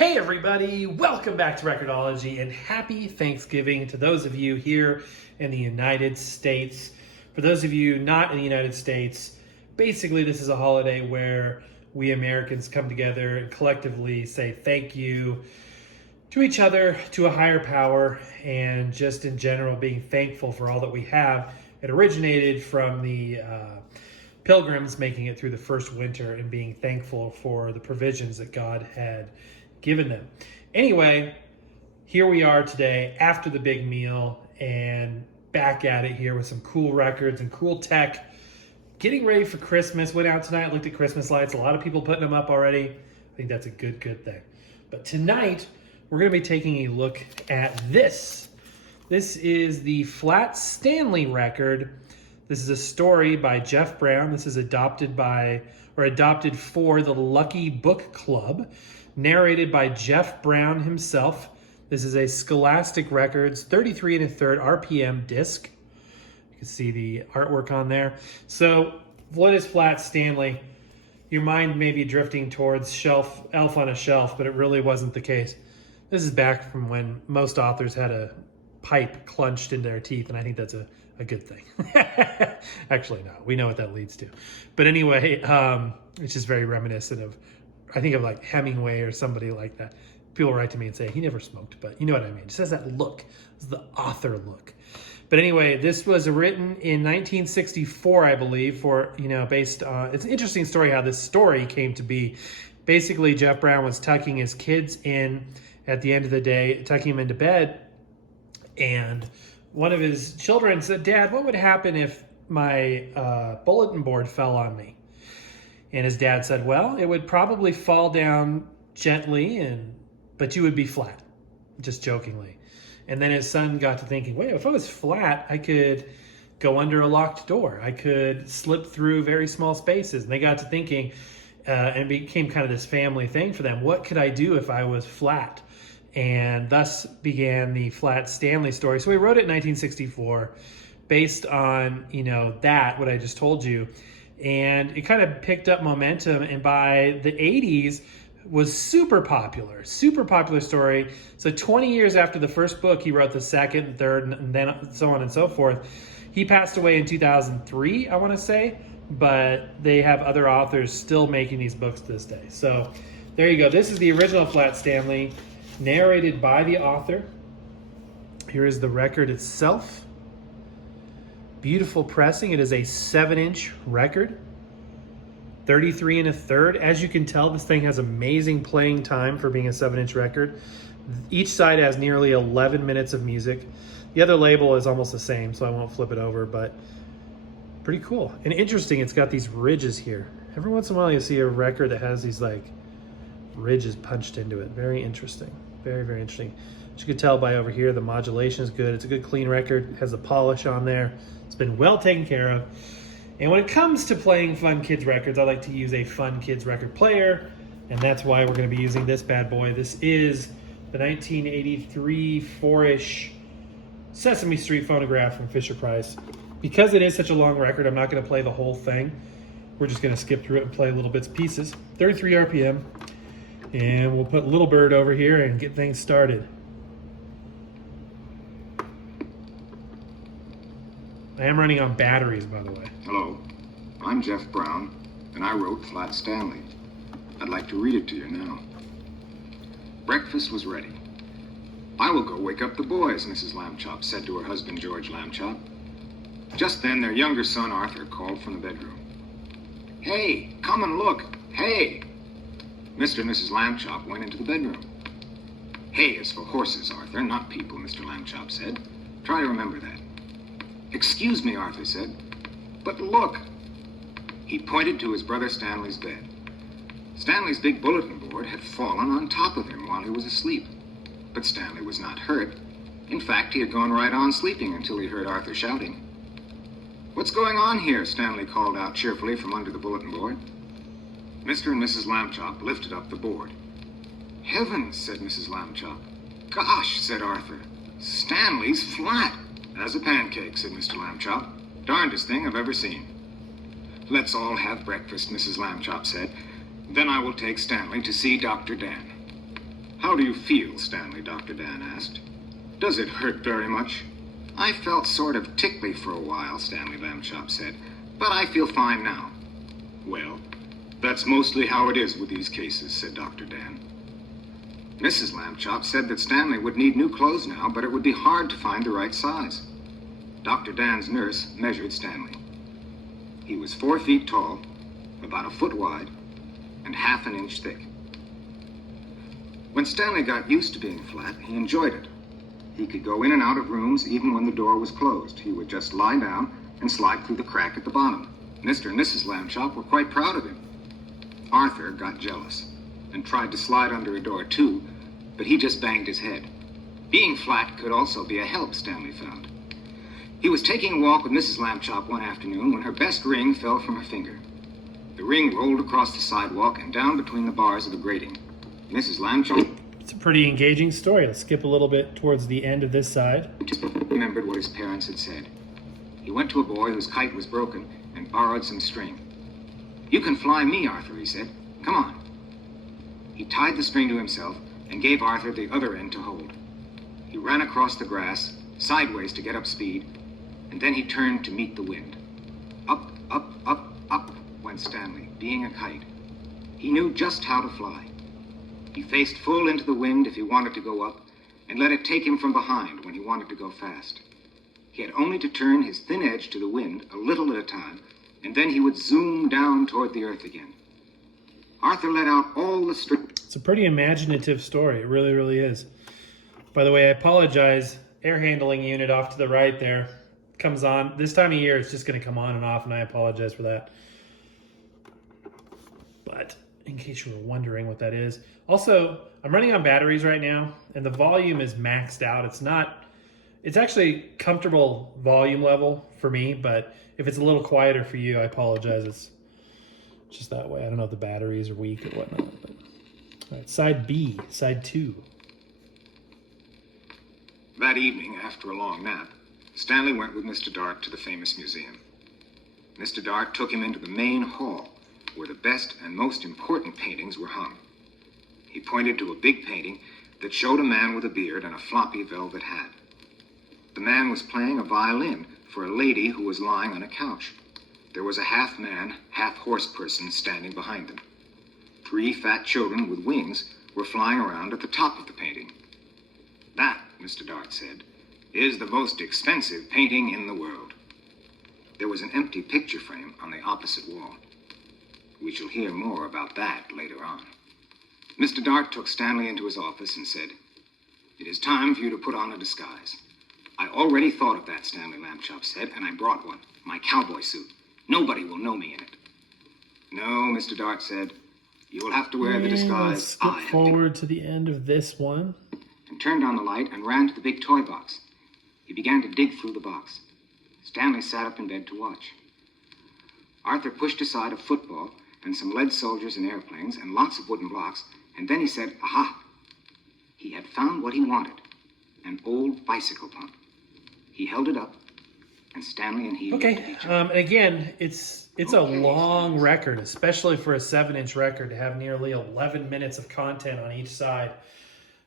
Hey everybody, welcome back to Record-ology and happy Thanksgiving to those of you here in the United States. For those of you not in the United States, basically this is a holiday where we Americans come together and collectively say thank you to each other, to a higher power, and just in general being thankful for all that we have. It originated from the Pilgrims making it through the first winter and being thankful for the provisions that God had given them. Anyway, here we are today after the big meal and back at it here with some cool records and cool tech. Getting ready for Christmas. Went out tonight, looked at Christmas lights. A lot of people putting them up already. I think that's a good thing. But tonight, we're going to be taking a look at this. This is the Flat Stanley record. This is a story by Jeff Brown. This is adopted for the Lucky Book Club, narrated by Jeff Brown himself. This is a Scholastic Records 33 1/3 RPM disc. You can see the artwork on there. So what is Flat Stanley? Your mind may be drifting towards Elf on a Shelf, but it really wasn't the case. This is back from when most authors had a pipe clenched into their teeth, and I think that's a good thing. Actually, no, we know what that leads to. But anyway, it's just very reminiscent of, I think of like Hemingway or somebody like that. People write to me and say, he never smoked, but you know what I mean. It just has that look. It's the author look. But anyway, this was written in 1964, I believe, based on, it's an interesting story how this story came to be. Basically, Jeff Brown was tucking his kids in at the end of the day, tucking them into bed, and one of his children said, "Dad, what would happen if my bulletin board fell on me?" And his dad said, "Well, it would probably fall down gently, but you would be flat," just jokingly. And then his son got to thinking, wait, if I was flat, I could go under a locked door. I could slip through very small spaces. And they got to thinking, and it became kind of this family thing for them. What could I do if I was flat? And thus began the Flat Stanley story. So he wrote it in 1964 based on, what I just told you. And it kind of picked up momentum. And by the 80s, was super popular story. So 20 years after the first book, he wrote the second and third, and then so on and so forth. He passed away in 2003, I want to say, but they have other authors still making these books to this day. So there you go. This is the original Flat Stanley, narrated by the author. Here is the record itself. Beautiful pressing. It is a 7-inch record. 33 1/3. As you can tell, this thing has amazing playing time for being a 7-inch record. Each side has nearly 11 minutes of music. The other label is almost the same, so I won't flip it over, but pretty cool. And interesting, it's got these ridges here. Every once in a while you see a record that has these like ridges punched into it. Very interesting. Very, very interesting. As you can tell by over here, the modulation is good. It's a good clean record. It has the polish on there. It's been well taken care of. And when it comes to playing fun kids records, I like to use a fun kids record player, and that's why we're going to be using this bad boy. This is the 1983 4-ish Sesame Street phonograph from Fisher-Price. Because it is such a long record, I'm not going to play the whole thing. We're just going to skip through it and play little bits and pieces. 33 RPM, and we'll put Little Bird over here and get things started. I am running on batteries, by the way. Hello, I'm Jeff Brown, and I wrote Flat Stanley. I'd like to read it to you now. Breakfast was ready. "I will go wake up the boys," Mrs. Lambchop said to her husband, George Lambchop. Just then, their younger son, Arthur, called from the bedroom. "Hey, come and look, hey!" Mr. and Mrs. Lambchop went into the bedroom. "Hay is for horses, Arthur, not people," Mr. Lambchop said. "Try to remember that." "Excuse me," Arthur said, "but look." He pointed to his brother Stanley's bed. Stanley's big bulletin board had fallen on top of him while he was asleep. But Stanley was not hurt. In fact, he had gone right on sleeping until he heard Arthur shouting. "What's going on here?" Stanley called out cheerfully from under the bulletin board. Mr. and Mrs. Lambchop lifted up the board. "Heavens," said Mrs. Lambchop. "Gosh," said Arthur, "Stanley's flat." "As a pancake," said Mr. Lambchop. "Darndest thing I've ever seen." "Let's all have breakfast," Mrs. Lambchop said. "Then I will take Stanley to see Dr. Dan." How do you feel, Stanley? Dr. Dan asked. Does it hurt very much? I felt sort of tickly for a while, Stanley Lambchop said, but I feel fine now. Well, that's mostly how it is with these cases, said Dr. Dan. Mrs. Lambchop said that Stanley would need new clothes now, but it would be hard to find the right size. Dr. Dan's nurse measured Stanley. He was 4 feet tall, about a foot wide, and half an inch thick. When Stanley got used to being flat, he enjoyed it. He could go in and out of rooms even when the door was closed. He would just lie down and slide through the crack at the bottom. Mr. and Mrs. Lambchop were quite proud of him. Arthur got jealous and tried to slide under a door too, but he just banged his head. Being flat could also be a help, Stanley found. He was taking a walk with Mrs. Lambchop one afternoon when her best ring fell from her finger. The ring rolled across the sidewalk and down between the bars of the grating. Mrs. Lambchop... It's a pretty engaging story. Let's skip a little bit towards the end of this side. Just remembered what his parents had said. He went to a boy whose kite was broken and borrowed some string. "You can fly me, Arthur," he said. "Come on." He tied the string to himself and gave Arthur the other end to hold. He ran across the grass, sideways to get up speed, and then he turned to meet the wind. Up, up, up, up went Stanley, being a kite. He knew just how to fly. He faced full into the wind if he wanted to go up, and let it take him from behind when he wanted to go fast. He had only to turn his thin edge to the wind a little at a time, and then he would zoom down toward the earth again. Arthur let out all the strength. It's a pretty imaginative story. It really, really is. By the way, I apologize. Air handling unit off to the right there comes on. This time of year, it's just going to come on and off, and I apologize for that. But in case you were wondering what that is. Also, I'm running on batteries right now, and the volume is maxed out. It's actually comfortable volume level for me, but if it's a little quieter for you, I apologize. It's just that way. I don't know if the batteries are weak or whatnot. But. All right, side B, side 2. That evening, after a long nap, Stanley went with Mr. Dart to the famous museum. Mr. Dart took him into the main hall, where the best and most important paintings were hung. He pointed to a big painting that showed a man with a beard and a floppy velvet hat. The man was playing a violin for a lady who was lying on a couch. There was a half-man, half-horse person standing behind them. 3 fat children with wings were flying around at the top of the painting. "That," Mr. Dart said, "is the most expensive painting in the world." There was an empty picture frame on the opposite wall. We shall hear more about that later on. Mr. Dart took Stanley into his office and said, "It is time for you to put on a disguise." "I already thought of that," Stanley Lambchop said, "and I brought one, my cowboy suit. Nobody will know me in it." "No," Mr. Dart said, "you will have to wear the disguise I have skip forward to the end of this one. And turned on the light and ran to the big toy box. He began to dig through the box. Stanley sat up in bed to watch. Arthur pushed aside a football and some lead soldiers and airplanes and lots of wooden blocks, and then he said, "Aha!" He had found what he wanted, an old bicycle pump. He held it up, and Stanley and he looked at Okay, each other. and again, it's a long record, especially for a 7-inch record, to have nearly 11 minutes of content on each side.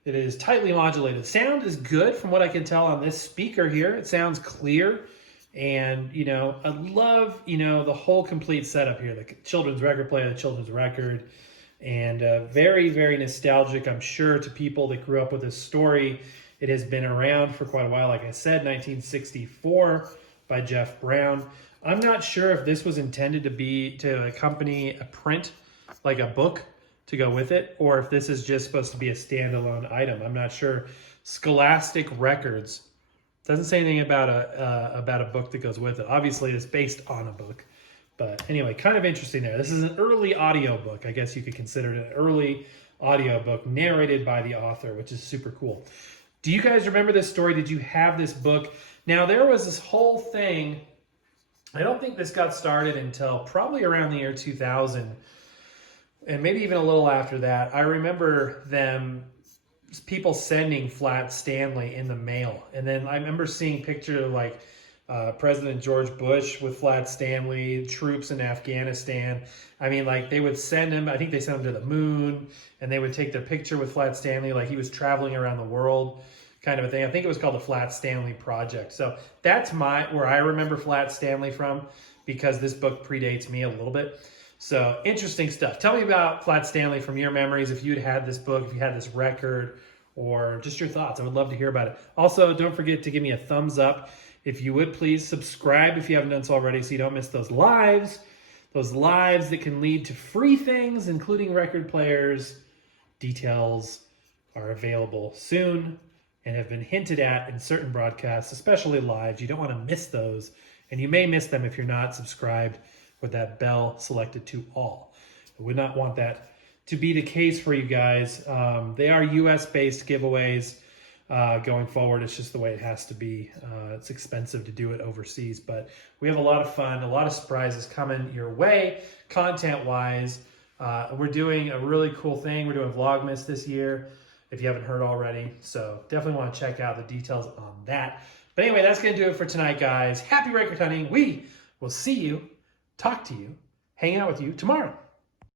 It is tightly modulated. Sound is good from what I can tell on this speaker here. It sounds clear. And, I love, the whole complete setup here. The children's record player, the children's record. And very, very nostalgic, I'm sure, to people that grew up with this story. It has been around for quite a while. Like I said, 1964 by Jeff Brown. I'm not sure if this was intended to accompany a print, like a book, to go with it, or if this is just supposed to be a standalone item. I'm not sure. Scholastic Records doesn't say anything about a book that goes with it. Obviously, it's based on a book. But anyway, kind of interesting there. This is an early audiobook. I guess you could consider it an early audiobook narrated by the author, which is super cool. Do you guys remember this story? Did you have this book? Now, there was this whole thing. I don't think this got started until probably around the year 2000, and maybe even a little after that. I remember people sending Flat Stanley in the mail. And then I remember seeing pictures of like President George Bush with Flat Stanley, troops in Afghanistan. I mean, like they would send him, I think they sent him to the moon, and they would take their picture with Flat Stanley like he was traveling around the world kind of a thing. I think it was called the Flat Stanley Project. So that's where I remember Flat Stanley from, because this book predates me a little bit. So interesting stuff. Tell me about Flat Stanley from your memories, if you'd had this book, if you had this record, or just your thoughts. I would love to hear about it. Also, don't forget to give me a thumbs up. If you would, please subscribe if you haven't done so already, so you don't miss those lives that can lead to free things, including record players. Details are available soon and have been hinted at in certain broadcasts, especially lives. You don't want to miss those, and you may miss them if you're not subscribed with that bell selected to all. I would not want that to be the case for you guys. They are US-based giveaways going forward. It's just the way it has to be. It's expensive to do it overseas, but we have a lot of fun, a lot of surprises coming your way, content-wise. We're doing a really cool thing. We're doing Vlogmas this year, if you haven't heard already. So definitely want to check out the details on that. But anyway, that's going to do it for tonight, guys. Happy record hunting. We will see you, talk to you, hang out with you tomorrow.